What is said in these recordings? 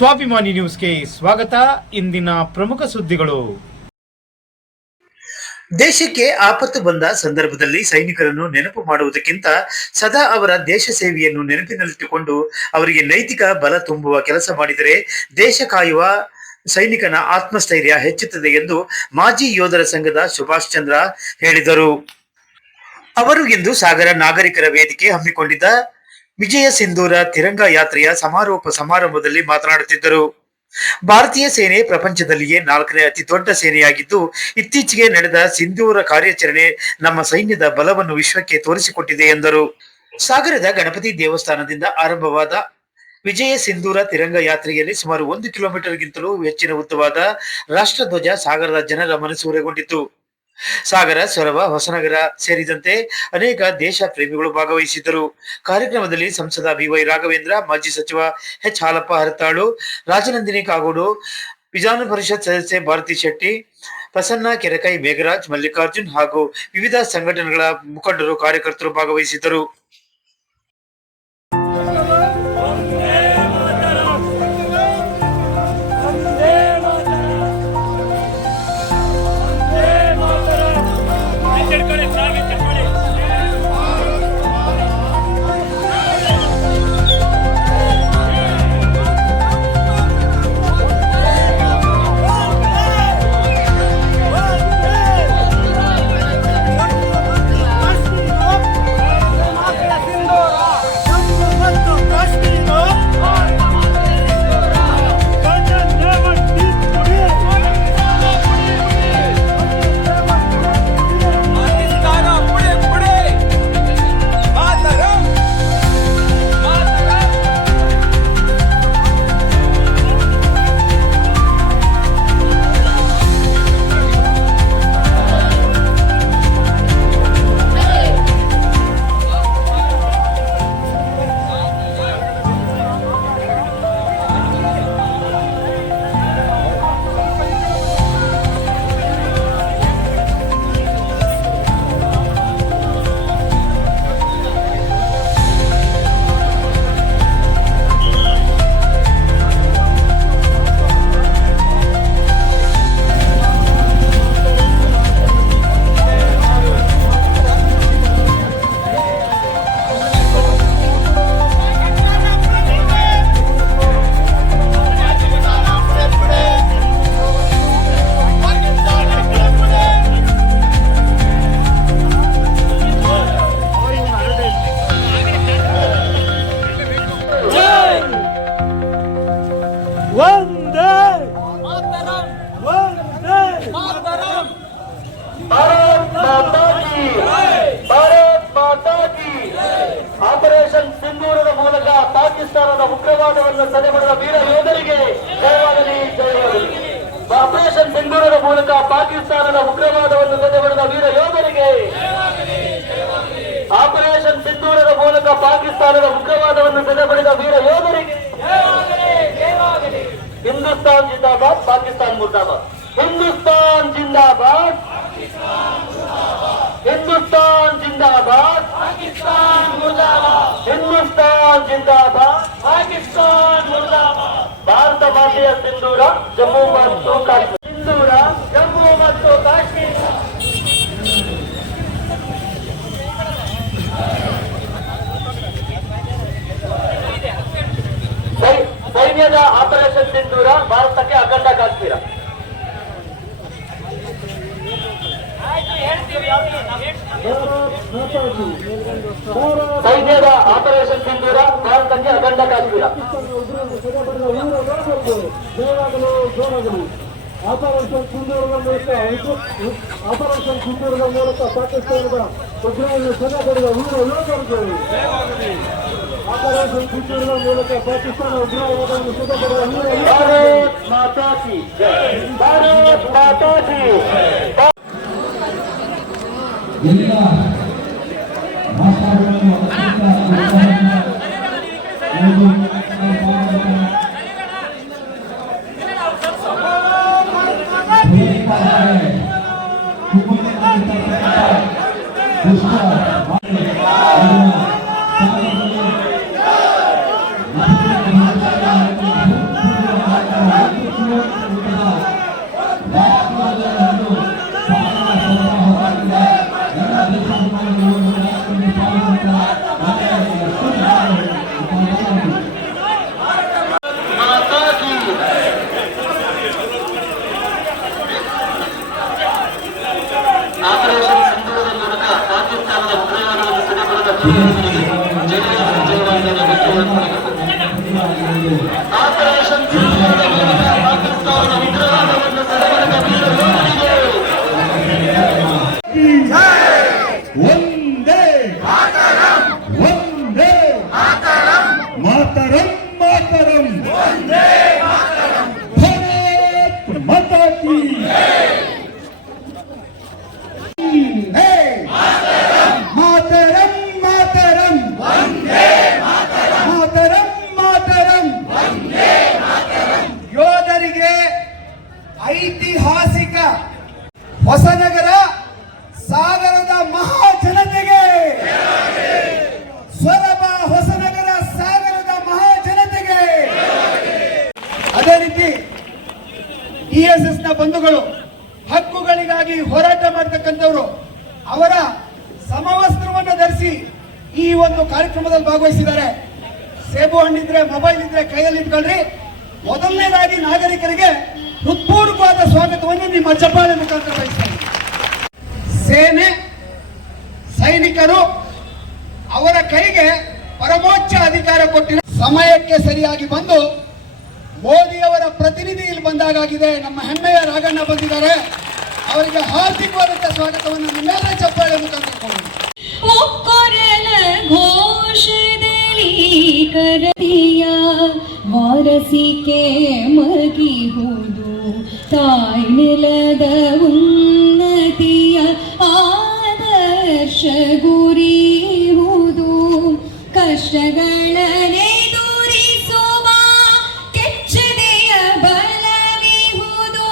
ಸ್ವಾಭಿಮಾನಿ ನ್ಯೂಸ್ಗೆ ಸ್ವಾಗತ. ಇಂದಿನ ಪ್ರಮುಖ ಸುದ್ದಿಗಳು. ದೇಶಕ್ಕೆ ಆಪತ್ತು ಬಂದ ಸಂದರ್ಭದಲ್ಲಿ ಸೈನಿಕರನ್ನು ನೆನಪು ಮಾಡುವುದಕ್ಕಿಂತ ಸದಾ ಅವರ ದೇಶ ಸೇವೆಯನ್ನು ನೆನಪಿನಲ್ಲಿಟ್ಟುಕೊಂಡು ಅವರಿಗೆ ನೈತಿಕ ಬಲ ತುಂಬುವ ಕೆಲಸ ಮಾಡಿದರೆ ದೇಶ ಕಾಯುವ ಸೈನಿಕನ ಆತ್ಮಸ್ಥೈರ್ಯ ಹೆಚ್ಚುತ್ತದೆ ಎಂದು ಮಾಜಿ ಯೋಧರ ಸಂಘದ ಸುಭಾಷ್ ಚಂದ್ರ ಹೇಳಿದರು. ಅವರು ಇಂದು ಸಾಗರ ನಾಗರಿಕರ ವೇದಿಕೆ ಹಮ್ಮಿಕೊಂಡಿದ್ದ ವಿಜಯ ಸಿಂಧೂರ ತಿರಂಗ ಯಾತ್ರೆಯ ಸಮಾರೋಪ ಸಮಾರಂಭದಲ್ಲಿ ಮಾತನಾಡುತ್ತಿದ್ದರು. ಭಾರತೀಯ ಸೇನೆ ಪ್ರಪಂಚದಲ್ಲಿಯೇ 4ನೇ ಅತಿ ದೊಡ್ಡ ಸೇನೆಯಾಗಿದ್ದು, ಇತ್ತೀಚೆಗೆ ನಡೆದ ಸಿಂಧೂರ ಕಾರ್ಯಾಚರಣೆ ನಮ್ಮ ಸೈನ್ಯದ ಬಲವನ್ನು ವಿಶ್ವಕ್ಕೆ ತೋರಿಸಿಕೊಟ್ಟಿದೆ ಎಂದರು. ಸಾಗರದ ಗಣಪತಿ ದೇವಸ್ಥಾನದಿಂದ ಆರಂಭವಾದ ವಿಜಯ ಸಿಂಧೂರ ತಿರಂಗ ಯಾತ್ರೆಯಲ್ಲಿ ಸುಮಾರು 1 ಕಿಲೋಮೀಟರ್ಗಿಂತಲೂ ಹೆಚ್ಚಿನ ಉದ್ದವಾದ ರಾಷ್ಟ್ರಧ್ವಜ ಸಾಗರದ ಜನರ ಮನಸೂರೆಗೊಂಡಿತು. ಸಾಗರ, ಸೊರಬ, ಹೊಸನಗರ ಸೇರಿದಂತೆ ಅನೇಕ ದೇಶ ಪ್ರೇಮಿಗಳು ಭಾಗವಹಿಸಿದ್ದರು. ಕಾರ್ಯಕ್ರಮದಲ್ಲಿ ಸಂಸದ ಬಿವೈ ರಾಘವೇಂದ್ರ, ಮಾಜಿ ಸಚಿವ ಎಚ್ ಹಾಲಪ್ಪ ಹರತಾಳು, ರಾಜನಂದಿನಿ ಕಾಗೋಡು, ವಿಧಾನ ಪರಿಷತ್ ಸದಸ್ಯೆ ಭಾರತಿ ಶೆಟ್ಟಿ, ಪ್ರಸನ್ನ ಕೆರಕೈ, ಮೇಘರಾಜ್, ಮಲ್ಲಿಕಾರ್ಜುನ್ ಹಾಗೂ ವಿವಿಧ ಸಂಘಟನೆಗಳ ಮುಖಂಡರು, ಕಾರ್ಯಕರ್ತರು ಭಾಗವಹಿಸಿದ್ದರು. ಆಪರೇಷನ್ ಸಿಂಧೂರದ ಮೂಲಕ ಪಾಕಿಸ್ತಾನದ ಉಗ್ರವಾದವನ್ನು ತಡೆಬಡಿದ ವೀರ ಯೋಧರಿಗೆ ಜಯವಾಗಲಿ, ಜಯವಾಗಲಿ. ಆಪರೇಷನ್ ಸಿಂಧೂರದ ಮೂಲಕ ಪಾಕಿಸ್ತಾನದ ಉಗ್ರವಾದವನ್ನು ತಡೆಬಡಿದ ವೀರ ಯೋಧರಿಗೆ, ಆಪರೇಷನ್ ಸಿಂಧೂರದ ಮೂಲಕ ಪಾಕಿಸ್ತಾನದ ಉಗ್ರವಾದವನ್ನು ತಡೆಬಡಿದ ವೀರ ಯೋಧರಿಗೆ ಹಿಂದೂಸ್ತಾನ್ ಜಿಂದಾಬಾದ್, ಪಾಕಿಸ್ತಾನ್ ಮುರ್ದಾಬಾದ್. ಹಿಂದೂಸ್ತಾನ್ ಜಿಂದಾಬಾದ್, ಹಿಂದೂಸ್ತಾನ್ ಜಿಂದಾಬಾದ್, ಪಾಕಿಸ್ತಾನ್ ಮುರ್ದಾಬಾದ್. ಹಿಂದೂಸ್ತಾನ್ ಜಿಂದಾಬಾದ್, ಪಾಕಿಸ್ತಾನ್ ಮುರ್ದಾಬಾದ್. ಭಾರತ ಮಾತೆಯ ಸಿಂಧೂರ, ಜಮ್ಮು ಮತ್ತು ಕಾಶ್ಮೀರ. ಸಿಂಧೂರ, ಜಮ್ಮು ಮತ್ತು ಕಾಶ್ಮೀರ. ಸೈನ್ಯದ ಆಪರೇಷನ್ ಸಿಂಧೂರ, ಭಾರತಕ್ಕೆ ಅಖಂಡ ಕಾಶ್ಮೀರ. ಸೈನ್ಯದ ಆಪರೇಷನ್ ಸಿಂಧೂರ, ಭಾರತಕ್ಕೆ ಅಖಂಡ ಕಾಶ್ಮೀರ. ಆಪರೇಷನ್ ಸಿಂಧೂರದ ಮೂಲಕ ಪಾಕಿಸ್ತಾನದ ಉಗ್ರವನ್ನು ಸೆರೆಹಿಡಿದ ವೀರ ಯೋಧರಿಗೆ, ಆಪರೇಷನ್ ಸಿಂಧೂರದ ಮೂಲಕ ಪಾಕಿಸ್ತಾನ ಉಗ್ರವಾದವನ್ನು ಸೆರೆಹಿಡಿದ ವೀರ ಭಾರತ್ ಮಾತಾ ಕಿ ಜೈ, ಭಾರತ್ ಮಾತಾ ಕಿ. ಎಲ್ಲ ರಾಷ್ಟ್ರಗಳನ್ನು ಆಪರೇಷನ್ ಸಿಂಧೂರದ ಮೂಲಕ ಪಾಕಿಸ್ತಾನದ ಉಗ್ರವಾದವನ್ನು ಸೆರೆಹಿಡಿದ ವೀರ ಯೋಧರಿಗೆ ಒಂದೇ ಒಂದೇ ಮಾತರಂ ಮಾತರಂ ಭಾರತ್ ಮಾತಾ ಕೀ ಮಾತರಂ ಮಾತರಂ ಮಾತರಂ ಮಾತರಂ ಯೋಧರಿಗೆ ಐತಿಹಾಸಿಕ ಹೊಸನಗರ ಸಾಗರದ ಮಹಾಜನತೆಗೆ ಸೊರಬ ಹೊಸನಗರ ಸಾಗರದ ಮಹಾಜನತೆಗೆ ಅದೇ ರೀತಿ DSS ನ ಬಂಧುಗಳು ಹಕ್ಕುಗಳಿಗಾಗಿ ಹೋರಾಟ ಮಾಡತಕ್ಕಂಥವ್ರು ಅವರ ಸಮವಸ್ತ್ರವನ್ನು ಧರಿಸಿ ಈ ಒಂದು ಕಾರ್ಯಕ್ರಮದಲ್ಲಿ ಭಾಗವಹಿಸಿದ್ದಾರೆ. ಸೇಬು ಹಣ್ಣಿದ್ರೆ ಮೊಬೈಲ್ ಇದ್ರೆ ಕೈಯಲ್ಲಿ ಇಟ್ಕೊಳ್ರಿ. ಮೊದಲನೇದಾಗಿ ನಾಗರಿಕರಿಗೆ ಹೃತ್ಪೂರ್ವಕವಾದ ಸ್ವಾಗತವನ್ನು ನಿಮ್ಮ ಚಪ್ಪಾಳೆ ಮುಖಾಂತರ ವಹಿಸ್ತಾರೆ. ಸೇನೆ ಸೈನಿಕರು ಅವರ ಕೈಗೆ ಪರಮೋಚ್ಚ ಅಧಿಕಾರ ಕೊಟ್ಟಿರೋ ಸಮಯಕ್ಕೆ ಸರಿಯಾಗಿ ಬಂದು ಮೋದಿಯವರ ಪ್ರತಿನಿಧಿ ಇಲ್ಲಿ ಬಂದಾಗಿದೆ. ನಮ್ಮ ಹೆಮ್ಮೆಯ ರಾಘಣ್ಣ ಬಂದಿದ್ದಾರೆ. ಅವರಿಗೆ ಹಾರ್ದಿಕವಾದಂತ ಸ್ವಾಗತವನ್ನು ನಿಮ್ಮೆಲ್ಲರ ಚಪ್ಪಾಳೆ ಮುಖಾಂತರ ಕೊಡೋಣ. ಒಕ್ಕೊರಲ ಘೋಷದಲ್ಲಿ ಕರದಿಯ ವಾರಸಿಕೆ ಮಗಿಹುದು ತಾಯಿ ನೆಲದ ಉನ್ನತಿಯ ಆದರ್ಶ ಗುರಿಯುವುದು ಕಷ್ಟಗಳನ್ನೇ ದೂರಿಸುವ ಕೆಚ್ಚದೆಯ ಬಲವಿಹುದು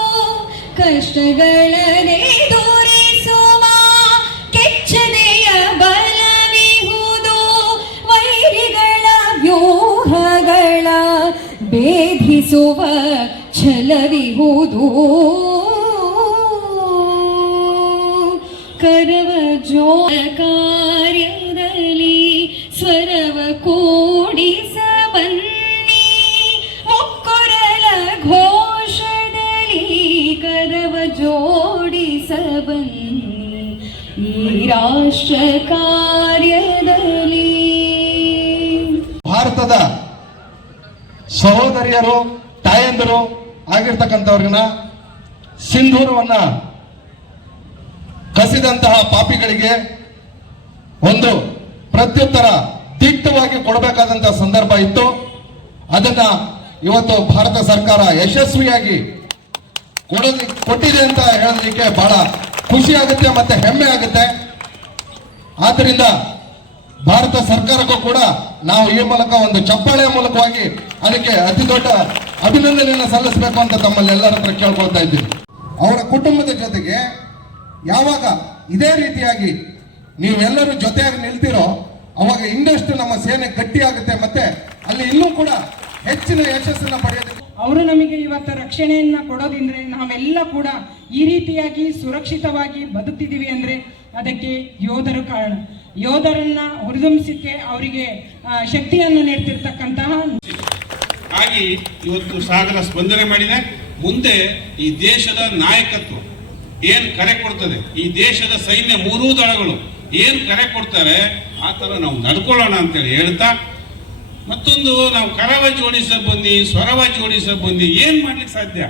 ಕಷ್ಟಗಳನ್ನೇ ದೂರಿಸುವ ಕೆಚ್ಚದೆಯ ಬಲವಿಹುದು ವೈರಿಗಳ ವ್ಯೂಹಗಳ ಭೇದಿಸುವ ಛಲವಿಹುದು ಕರವ ಜೋರ ಕಾರ್ಯದಲ್ಲಿ ಸ್ವರವ ಕೂಡಿಸ ಬನ್ನಿ ಒಕ್ಕೊರಲ ಘೋಷದಲ್ಲಿ ಕರವ ಜೋಡಿಸ ಬನ್ನಿ ಈ ರಾಷ್ಟ್ರ ಕಾರ್ಯದಲ್ಲಿ. ಭಾರತದ ಸಹೋದರಿಯರು ತಾಯಂದಿರು ಆಗಿರ್ತಕ್ಕಂಥವ್ರನ್ನ ಸಿಂಧೂರವನ್ನ ಕಸಿದಂತಹ ಪಾಪಿಗಳಿಗೆ ಒಂದು ಪ್ರತ್ಯುತ್ತರ ದಿಟ್ಟವಾಗಿ ಕೊಡಬೇಕಾದಂತಹ ಸಂದರ್ಭ ಇತ್ತು. ಅದನ್ನ ಇವತ್ತು ಭಾರತ ಸರ್ಕಾರ ಯಶಸ್ವಿಯಾಗಿ ಕೊಟ್ಟಿದೆ ಅಂತ ಹೇಳಲಿಕ್ಕೆ ಬಹಳ ಖುಷಿ ಆಗುತ್ತೆ ಮತ್ತೆ ಹೆಮ್ಮೆ ಆಗುತ್ತೆ. ಆದ್ರಿಂದ ಭಾರತ ಸರ್ಕಾರಕ್ಕೂ ಕೂಡ ನಾವು ಈ ಮೂಲಕ ಒಂದು ಚಪ್ಪಾಳೆಯ ಮೂಲಕವಾಗಿ ಅದಕ್ಕೆ ಅತಿ ದೊಡ್ಡ ಅಭಿನಂದನೆಯನ್ನು ಸಲ್ಲಿಸಬೇಕು ಅಂತ ತಮ್ಮಲ್ಲಿ ಎಲ್ಲರ ಹತ್ರ ಕೇಳ್ಕೊಳ್ತಾ ಇದ್ದೀವಿ. ಅವರ ಕುಟುಂಬದ ಜೊತೆಗೆ ಯಾವಾಗ ಇದೇ ರೀತಿಯಾಗಿ ನೀವೆಲ್ಲರೂ ಜೊತೆಯಾಗಿ ನಿಲ್ತಿರೋ ಅವಾಗ ಇನ್ನಷ್ಟು ನಮ್ಮ ಸೇನೆ ಗಟ್ಟಿ ಆಗುತ್ತೆ ಮತ್ತೆ ಅಲ್ಲಿ ಇನ್ನೂ ಕೂಡ ಹೆಚ್ಚಿನ ಯಶಸ್ಸನ್ನ ಪಡೆಯೋದಕ್ಕೆ ಅವರು ನಮಗೆ ಇವತ್ತು ರಕ್ಷಣೆಯನ್ನ ಕೊಡೋದಿಂದ್ರೆ ನಾವೆಲ್ಲ ಕೂಡ ಈ ರೀತಿಯಾಗಿ ಸುರಕ್ಷಿತವಾಗಿ ಬದುಕ್ತಿದ್ದೀವಿ ಅಂದ್ರೆ ಅದಕ್ಕೆ ಯೋಧರು ಕಾರಣ. ಯೋಧರನ್ನ ಹುರಿದುಂಬಿಸಕ್ಕೆ ಅವರಿಗೆ ಶಕ್ತಿಯನ್ನು ನೀಡ್ತಿರ್ತಕ್ಕಂತಹ ಆಗಿ ಇವತ್ತು ಸಾಗರ ಸ್ಪಂದನೆ ಮಾಡಿದೆ. ಮುಂದೆ ಈ ದೇಶದ ನಾಯಕತ್ವ ಏನ್ ಕರೆ ಕೊಡ್ತದೆ, ಈ ದೇಶದ ಸೈನ್ಯ ಮೂರೂ ದಳಗಳು ಏನ್ ಕರೆ ಕೊಡ್ತಾರೆ ಆ ತರ ನಾವು ನಡ್ಕೊಳ್ಳೋಣ ಅಂತೇಳಿ ಹೇಳ್ತಾ, ಮತ್ತೊಂದು ನಾವು ಕರವ ಜೋಡಿಸ ಬಂದು ಸ್ವರವ ಜೋಡಿಸ ಬಂದು ಏನ್ ಮಾಡ್ಲಿಕ್ಕೆ ಸಾಧ್ಯ?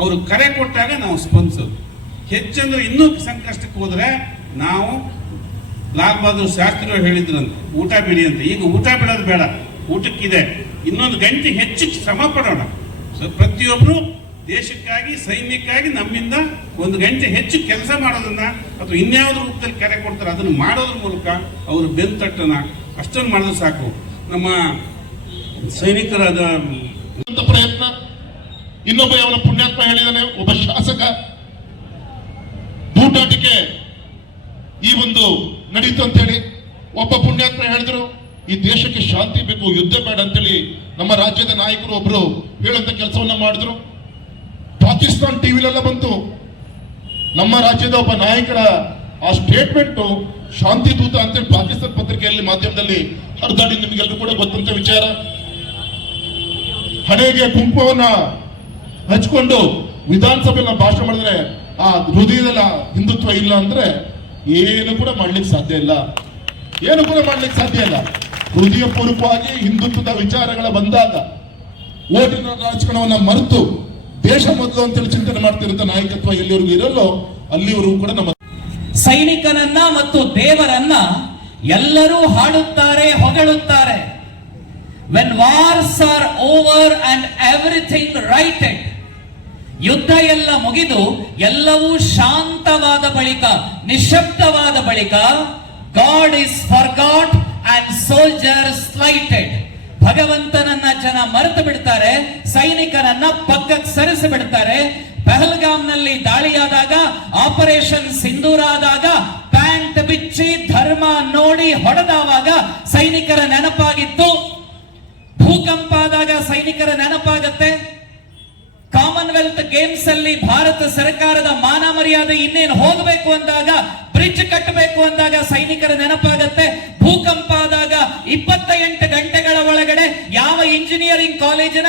ಅವರು ಕರೆ ಕೊಟ್ಟಾಗ ನಾವು ಸ್ಪಂದಿಸೋದು. ಹೆಚ್ಚಂದ್ರೆ ಇನ್ನೂ ಸಂಕಷ್ಟಕ್ಕೆ ಹೋದ್ರೆ ನಾವು ಲಾಲ್ ಬಹದ್ದೂರ್ ಶಾಸ್ತ್ರಿಗಳು ಹೇಳಿದ್ರಂತೆ ಊಟ ಬಿಡಿ ಅಂತ. ಈಗ ಊಟ ಬಿಡೋದು ಬೇಡ, ಊಟಕ್ಕಿದೆ, ಇನ್ನೊಂದು ಗಂಟೆ ಹೆಚ್ಚು ಶ್ರಮ ಪಡೋಣ. ಪ್ರತಿಯೊಬ್ರು ದೇಶಕ್ಕಾಗಿ ಸೈನ್ಯಕ್ಕಾಗಿ ನಮ್ಮಿಂದ ಒಂದು ಗಂಟೆ ಹೆಚ್ಚು ಕೆಲಸ ಮಾಡೋದನ್ನ ಅಥವಾ ಇನ್ಯಾವುದ್ರ ರೂಪದಲ್ಲಿ ಕರೆ ಕೊಡ್ತಾರೆ ಅದನ್ನು ಮಾಡೋದ್ರ ಮೂಲಕ ಅವರು ಬೆಂತಟ್ಟನ ಅಷ್ಟೊಂದು ಮಾಡಿದ್ರೆ ಸಾಕು. ನಮ್ಮ ಸೈನಿಕರಾದ ಪ್ರಯತ್ನ ಇನ್ನೊಬ್ಬ ಅವನ ಪುಣ್ಯಾತ್ಮ ಹೇಳಿದಾನೆ, ಒಬ್ಬ ಶಾಸಕ ಬೂಟಾಟಿಕೆ ಈ ಒಂದು ನಡೀತು ಅಂತೇಳಿ ಒಬ್ಬ ಪುಣ್ಯಾತ್ಮ ಹೇಳಿದ್ರು, ಈ ದೇಶಕ್ಕೆ ಶಾಂತಿ ಬೇಕು, ಯುದ್ಧ ಬೇಡ ಅಂತೇಳಿ ನಮ್ಮ ರಾಜ್ಯದ ನಾಯಕರು ಒಬ್ರು ಹೇಳಂತ ಕೆಲಸವನ್ನ ಮಾಡಿದ್ರು. ಪಾಕಿಸ್ತಾನ್ ಟಿವಿಲೆಲ್ಲ ಬಂತು. ನಮ್ಮ ರಾಜ್ಯದ ಒಬ್ಬ ನಾಯಕರ ಆ ಸ್ಟೇಟ್ಮೆಂಟ್ ಶಾಂತಿ ದೂತ ಅಂತೇಳಿ ಪಾಕಿಸ್ತಾನ ಪತ್ರಿಕೆಯಲ್ಲಿ ಮಾಧ್ಯಮದಲ್ಲಿ ಹರಿದಾಡಿ ನಿಮಗೆಲ್ಲರೂ ಕೂಡ ಗೊತ್ತಂತ ವಿಚಾರ. ಹಣೆಗೆ ಕುಂಕುಮವನ್ನ ಹಚ್ಕೊಂಡು ವಿಧಾನಸಭೆಯಲ್ಲಿ ಭಾಷಣ ಮಾಡಿದ್ರೆ ಆ ಹೃದಯದಲ್ಲಿ ಹಿಂದುತ್ವ ಇಲ್ಲ ಅಂದ್ರೆ ಏನು ಕೂಡ ಮಾಡ್ಲಿಕ್ಕೆ ಸಾಧ್ಯ ಇಲ್ಲ. ಏನು ಕೂಡ ಮಾಡ್ಲಿಕ್ಕೆ ಸಾಧ್ಯ ಇಲ್ಲ. ಹೃದಯಪೂರ್ವಕವಾಗಿ ಹಿಂದುತ್ವದ ವಿಚಾರಗಳ ಬಂದಾಗ ಓಟಿನ ರಾಜಕಾರಣವನ್ನ ಮರೆತು ದೇಶ ಮೊದಲು ಅಂತೇಳಿ ಚಿಂತನೆ ಮಾಡ್ತಿರುವಂತ ನಾಯಕತ್ವ ಎಲ್ಲಿವರೆಗೂ ಇರಲ್ಲೋ ಅಲ್ಲಿವರೆಗೂ ಕೂಡ ನಮ್ಮ ಸೈನಿಕನನ್ನ ಮತ್ತು ದೇವರನ್ನ ಎಲ್ಲರೂ ಹಾಡುತ್ತಾರೆ, ಹೊಗಳುತ್ತಾರೆ. When wars are over and everything righted, ಯುದ್ಧ ಎಲ್ಲ ಮುಗಿದು ಎಲ್ಲವೂ ಶಾಂತವಾದ ಬಳಿಕ, ನಿಶಬ್ದವಾದ ಬಳಿಕ, God is forgot and soldiers slighted, ಭಗವಂತನನ್ನ ಜನ ಮರೆತು ಬಿಡ್ತಾರೆ, ಸೈನಿಕರನ್ನ ಪಕ್ಕಕ್ಕೆ ಸರಿಸಿ ಬಿಡ್ತಾರೆ. ಪಹಲ್ಗಾಮ್ನಲ್ಲಿ ದಾಳಿಯಾದಾಗ, ಆಪರೇಷನ್ ಸಿಂಧೂರ ಆದಾಗ, ಪ್ಯಾಂಟ್ ಬಿಚ್ಚಿ ಧರ್ಮ ನೋಡಿ ಹೊಡೆದಾವಾಗ ಸೈನಿಕರ ನೆನಪಾಗಿತ್ತು. ಭೂಕಂಪ ಆದಾಗ ಸೈನಿಕರ ನೆನಪಾಗತ್ತೆ. ಕಾಮನ್ವೆಲ್ತ್ ಗೇಮ್ಸ್ ಅಲ್ಲಿ ಭಾರತ ಸರ್ಕಾರದ ಮಾನ ಮರ್ಯಾದೆ ಇನ್ನೇನು ಹೋಗಬೇಕು ಅಂದಾಗ, ಬ್ರಿಡ್ಜ್ ಕಟ್ಟಬೇಕು ಅಂದಾಗ ಸೈನಿಕರ ನೆನಪಾಗತ್ತೆ. ಭೂಕಂಪ ಆದಾಗ 28 ಗಂಟೆಗಳ ಒಳಗಡೆ ಯಾವ ಇಂಜಿನಿಯರಿಂಗ್ ಕಾಲೇಜಿನ